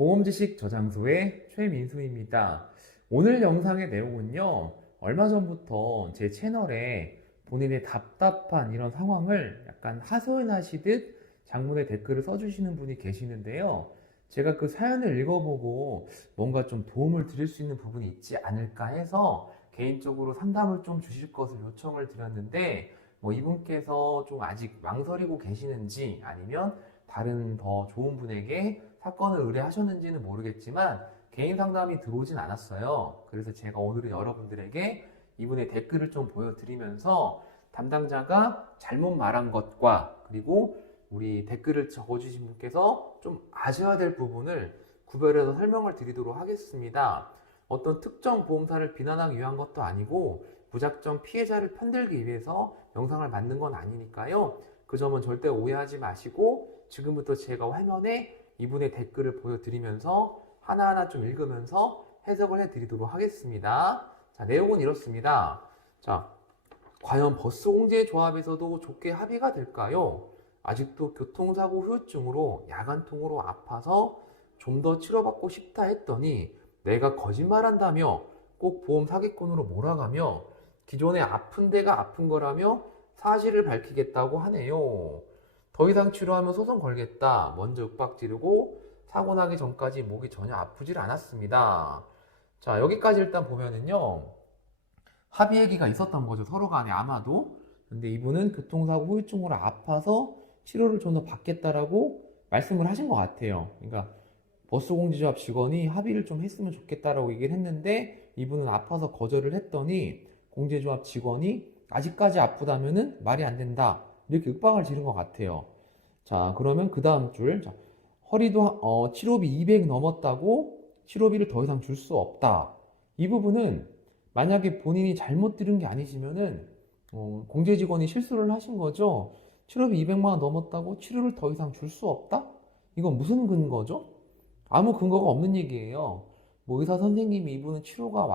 보험지식 저장소의 최민수입니다. 오늘 영상의 내용은요, 얼마 전부터 제 채널에 본인의 답답한 이런 상황을 약간 하소연하시듯 장문의 댓글을 써주시는 분이 계시는데요. 제가 그 사연을 읽어보고 뭔가 좀 도움을 드릴 수 있는 부분이 있지 않을까 해서 개인적으로 상담을 좀 주실 것을 요청을 드렸는데, 이분께서 좀 아직 망설이고 계시는지 아니면 다른 더 좋은 분에게 사건을 의뢰하셨는지는 모르겠지만 개인 상담이 들어오진 않았어요. 그래서 제가 오늘은 여러분들에게 이분의 댓글을 좀 보여드리면서 담당자가 잘못 말한 것과 그리고 우리 댓글을 적어주신 분께서 좀 아셔야 될 부분을 구별해서 설명을 드리도록 하겠습니다. 어떤 특정 보험사를 비난하기 위한 것도 아니고 무작정 피해자를 편들기 위해서 영상을 만든 건 아니니까요. 그 점은 절대 오해하지 마시고 지금부터 제가 화면에 이분의 댓글을 보여드리면서 하나하나 좀 읽으면서 해석을 해드리도록 하겠습니다. 자, 내용은 이렇습니다. 자, 과연 버스공제조합에서도 좋게 합의가 될까요? 아직도 교통사고 후유증으로 야간통으로 아파서 좀 더 치료받고 싶다 했더니 내가 거짓말한다며 꼭 보험 사기꾼으로 몰아가며 기존에 아픈 데가 아픈 거라며 사실을 밝히겠다고 하네요. 더 이상 치료하면 소송 걸겠다. 먼저 윽박 지르고 사고 나기 전까지 목이 전혀 아프질 않았습니다. 자, 여기까지 일단 보면은요, 합의 얘기가 있었던 거죠. 서로 간에 아마도. 근데 이분은 교통사고 후유증으로 아파서 치료를 좀 더 받겠다라고 말씀을 하신 것 같아요. 그러니까 버스공제조합 직원이 합의를 좀 했으면 좋겠다라고 얘기를 했는데 이분은 아파서 거절을 했더니 공제조합 직원이 아직까지 아프다면은 말이 안 된다. 이렇게 윽박을 지른 것 같아요. 자, 그러면 그 다음 줄. 자, 허리도 치료비 200 넘었다고 치료비를 더 이상 줄 수 없다. 이 부분은 만약에 본인이 잘못 들은 게 아니시면은 공제 직원이 실수를 하신 거죠. 치료비 200만 원 넘었다고 치료를 더 이상 줄 수 없다? 이건 무슨 근거죠? 아무 근거가 없는 얘기예요. 의사 선생님이 이분은 치료가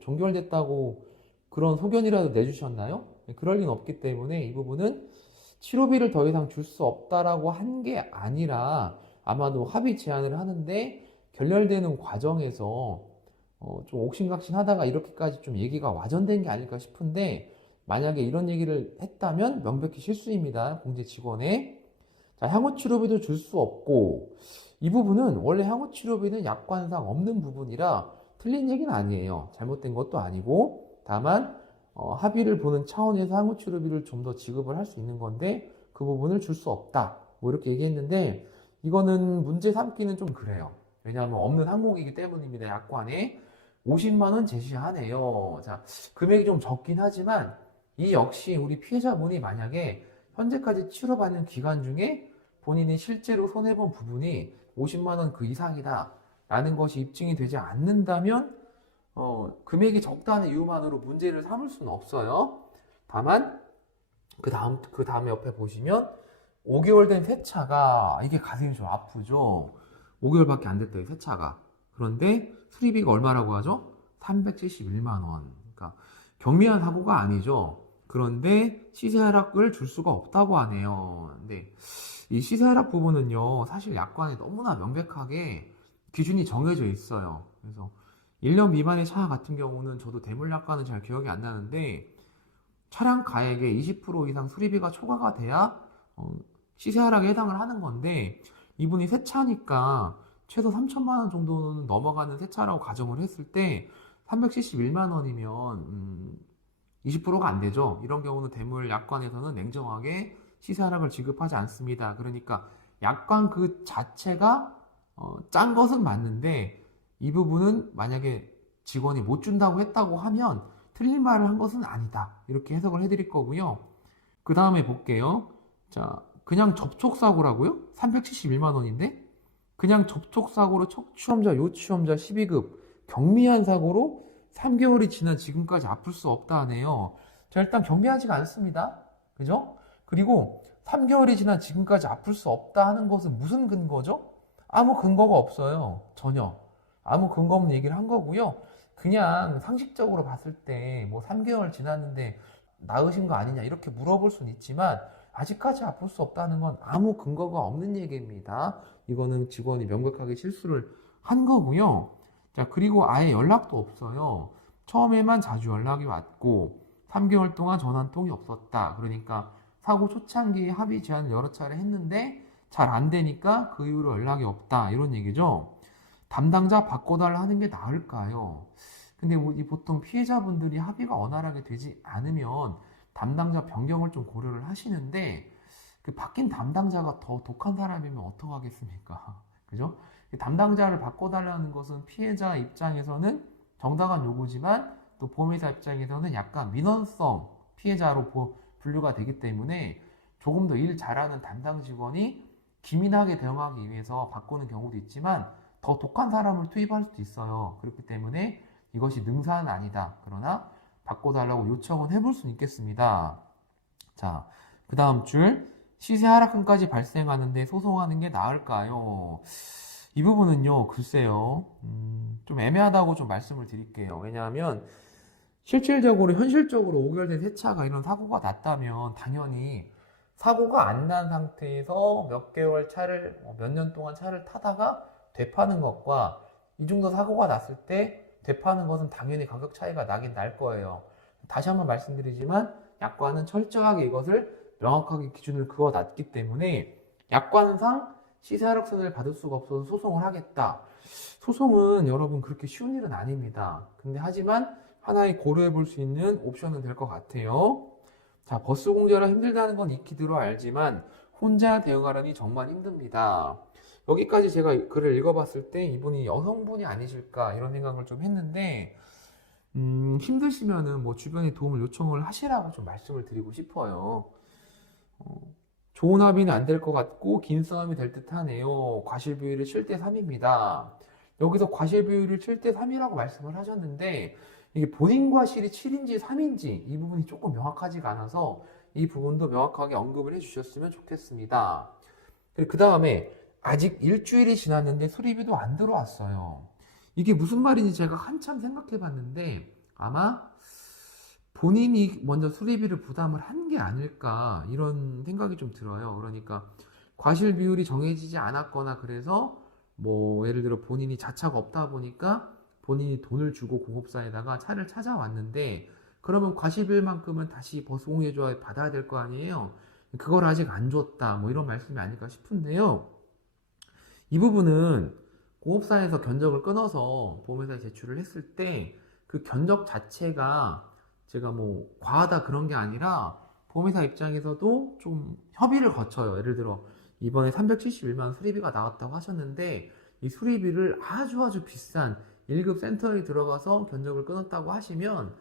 종결됐다고 그런 소견이라도 내주셨나요? 그럴 리는 없기 때문에 이 부분은 치료비를 더 이상 줄 수 없다라고 한 게 아니라 아마도 합의 제안을 하는데 결렬되는 과정에서 좀 옥신각신 하다가 이렇게까지 좀 얘기가 와전된 게 아닐까 싶은데 만약에 이런 얘기를 했다면 명백히 실수입니다. 공제 직원의. 자, 향후치료비도 줄 수 없고 이 부분은 원래 향후치료비는 약관상 없는 부분이라 틀린 얘기는 아니에요. 잘못된 것도 아니고 다만 합의를 보는 차원에서 향후치료비를 좀 더 지급을 할 수 있는 건데 그 부분을 줄 수 없다. 이렇게 얘기했는데 이거는 문제 삼기는 좀 그래요. 왜냐하면 없는 항목이기 때문입니다. 약관에 50만 원 제시하네요. 자, 금액이 좀 적긴 하지만 이 역시 우리 피해자분이 만약에 현재까지 치료받는 기간 중에 본인이 실제로 손해본 부분이 50만 원 그 이상이다 라는 것이 입증이 되지 않는다면 금액이 적다는 이유만으로 문제를 삼을 수는 없어요. 다만 그 다음에 옆에 보시면 5개월 된 새 차가 이게 가슴이 좀 아프죠. 5개월밖에 안 됐다, 새 차가. 그런데 수리비가 얼마라고 하죠? 371만 원. 그러니까 경미한 사고가 아니죠. 그런데 시세 하락을 줄 수가 없다고 하네요. 근데 이 시세 하락 부분은요, 사실 약관에 너무나 명백하게 기준이 정해져 있어요. 그래서 1년 미만의 차 같은 경우는 저도 대물 약관은 잘 기억이 안 나는데 차량 가액의 20% 이상 수리비가 초과가 돼야 시세 하락에 해당을 하는 건데 이분이 새 차니까 최소 3천만 원 정도는 넘어가는 새 차라고 가정을 했을 때 371만 원이면 20%가 안 되죠. 이런 경우는 대물 약관에서는 냉정하게 시세 하락을 지급하지 않습니다. 그러니까 약관 그 자체가 짠 것은 맞는데 이 부분은 만약에 직원이 못 준다고 했다고 하면 틀린 말을 한 것은 아니다. 이렇게 해석을 해드릴 거고요. 그 다음에 볼게요. 자, 그냥 접촉사고라고요? 371만 원인데? 그냥 접촉사고로 척추험자, 요추험자 12급 경미한 사고로 3개월이 지난 지금까지 아플 수 없다 하네요. 자, 일단 경미하지가 않습니다. 그죠? 그리고 3개월이 지난 지금까지 아플 수 없다 하는 것은 무슨 근거죠? 아무 근거가 없어요. 전혀. 아무 근거 없는 얘기를 한 거고요. 그냥 상식적으로 봤을 때 뭐 3개월 지났는데 나으신 거 아니냐 이렇게 물어볼 수는 있지만 아직까지 아플 수 없다는 건 아무 근거가 없는 얘기입니다. 이거는 직원이 명백하게 실수를 한 거고요. 자, 그리고 아예 연락도 없어요. 처음에만 자주 연락이 왔고 3개월 동안 전화 한 통이 없었다. 그러니까 사고 초창기에 합의 제안을 여러 차례 했는데 잘 안 되니까 그 이후로 연락이 없다. 이런 얘기죠. 담당자 바꿔달라 하는 게 나을까요? 근데 보통 피해자분들이 합의가 원활하게 되지 않으면 담당자 변경을 좀 고려를 하시는데 그 바뀐 담당자가 더 독한 사람이면 어떡하겠습니까? 그죠? 담당자를 바꿔달라는 것은 피해자 입장에서는 정당한 요구지만 또 보험회사 입장에서는 약간 민원성 피해자로 분류가 되기 때문에 조금 더 일 잘하는 담당 직원이 기민하게 대응하기 위해서 바꾸는 경우도 있지만 더 독한 사람을 투입할 수도 있어요. 그렇기 때문에 이것이 능사는 아니다. 그러나 바꿔달라고 요청은 해볼 수는 있겠습니다. 자, 그 다음 줄 시세 하락금까지 발생하는데 소송하는 게 나을까요? 이 부분은요, 글쎄요, 좀 애매하다고 좀 말씀을 드릴게요. 왜냐하면 실질적으로 현실적으로 5개월 된 세차가 이런 사고가 났다면 당연히 사고가 안 난 상태에서 몇 개월 차를 몇 년 동안 차를 타다가 되파는 것과 이 정도 사고가 났을 때 되파는 것은 당연히 가격 차이가 나긴 날 거예요. 다시 한번 말씀드리지만 약관은 철저하게 이것을 명확하게 기준을 그어놨기 때문에 약관상 시세 하락선을 받을 수가 없어서 소송을 하겠다. 소송은 여러분 그렇게 쉬운 일은 아닙니다. 근데 하지만 하나의 고려해 볼 수 있는 옵션은 될 것 같아요. 자, 버스 공제라 힘들다는 건 익히들어 알지만 혼자 대응하려니 정말 힘듭니다. 여기까지 제가 글을 읽어봤을 때 이분이 여성분이 아니실까 이런 생각을 좀 했는데 힘드시면은 뭐 주변에 도움을 요청을 하시라고 좀 말씀을 드리고 싶어요. 좋은 합의는 안 될 것 같고 긴 싸움이 될 듯 하네요. 과실 비율이 7대 3입니다. 여기서 과실 비율이 7대 3이라고 말씀을 하셨는데 이게 본인 과실이 7인지 3인지 이 부분이 조금 명확하지가 않아서 이 부분도 명확하게 언급을 해주셨으면 좋겠습니다. 그 다음에 아직 일주일이 지났는데 수리비도 안 들어왔어요. 이게 무슨 말인지 제가 한참 생각해 봤는데 아마 본인이 먼저 수리비를 부담을 한 게 아닐까 이런 생각이 좀 들어요. 그러니까 과실 비율이 정해지지 않았거나 그래서 뭐 예를 들어 본인이 자차가 없다 보니까 본인이 돈을 주고 공업사에다가 차를 찾아왔는데 그러면 과실 비율만큼은 다시 버스공제조합에 받아야 될 거 아니에요. 그걸 아직 안 줬다 뭐 이런 말씀이 아닐까 싶은데요. 이 부분은 공업사에서 견적을 끊어서 보험회사에 제출을 했을 때 그 견적 자체가 제가 뭐 과하다 그런 게 아니라 보험회사 입장에서도 좀 협의를 거쳐요. 예를 들어 이번에 371만 수리비가 나왔다고 하셨는데 이 수리비를 아주 비싼 1급 센터에 들어가서 견적을 끊었다고 하시면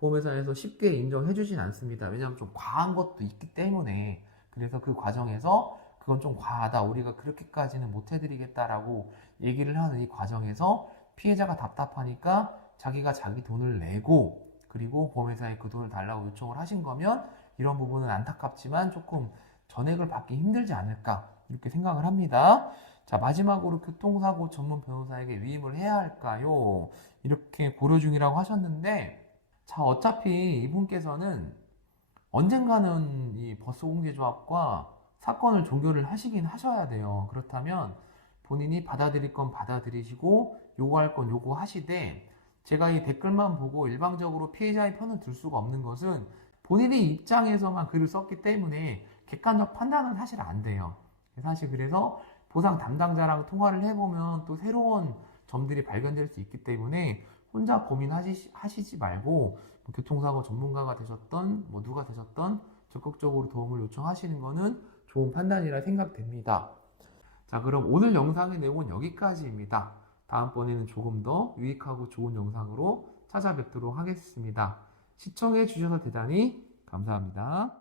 보험회사에서 쉽게 인정해 주진 않습니다. 왜냐하면 좀 과한 것도 있기 때문에. 그래서 그 과정에서 그건 좀 과하다, 우리가 그렇게까지는 못 해드리겠다라고 얘기를 하는 이 과정에서 피해자가 답답하니까 자기가 자기 돈을 내고 그리고 보험회사에 그 돈을 달라고 요청을 하신 거면 이런 부분은 안타깝지만 조금 전액을 받기 힘들지 않을까 이렇게 생각을 합니다. 자, 마지막으로 교통사고 전문 변호사에게 위임을 해야 할까요? 이렇게 고려 중이라고 하셨는데 자, 어차피 이분께서는 언젠가는 이 버스공제조합과 사건을 종결을 하시긴 하셔야 돼요. 그렇다면 본인이 받아들일 건 받아들이시고 요구할 건 요구하시되 제가 이 댓글만 보고 일방적으로 피해자의 편을 들 수가 없는 것은 본인의 입장에서만 글을 썼기 때문에 객관적 판단은 사실 안 돼요. 사실 그래서 보상 담당자랑 통화를 해보면 또 새로운 점들이 발견될 수 있기 때문에 혼자 고민하시지 말고 교통사고 전문가가 되셨던 뭐 누가 되셨던 적극적으로 도움을 요청하시는 거는 좋은 판단이라 생각됩니다. 자, 그럼 오늘 영상의 내용은 여기까지입니다. 다음번에는 조금 더 유익하고 좋은 영상으로 찾아뵙도록 하겠습니다. 시청해 주셔서 대단히 감사합니다.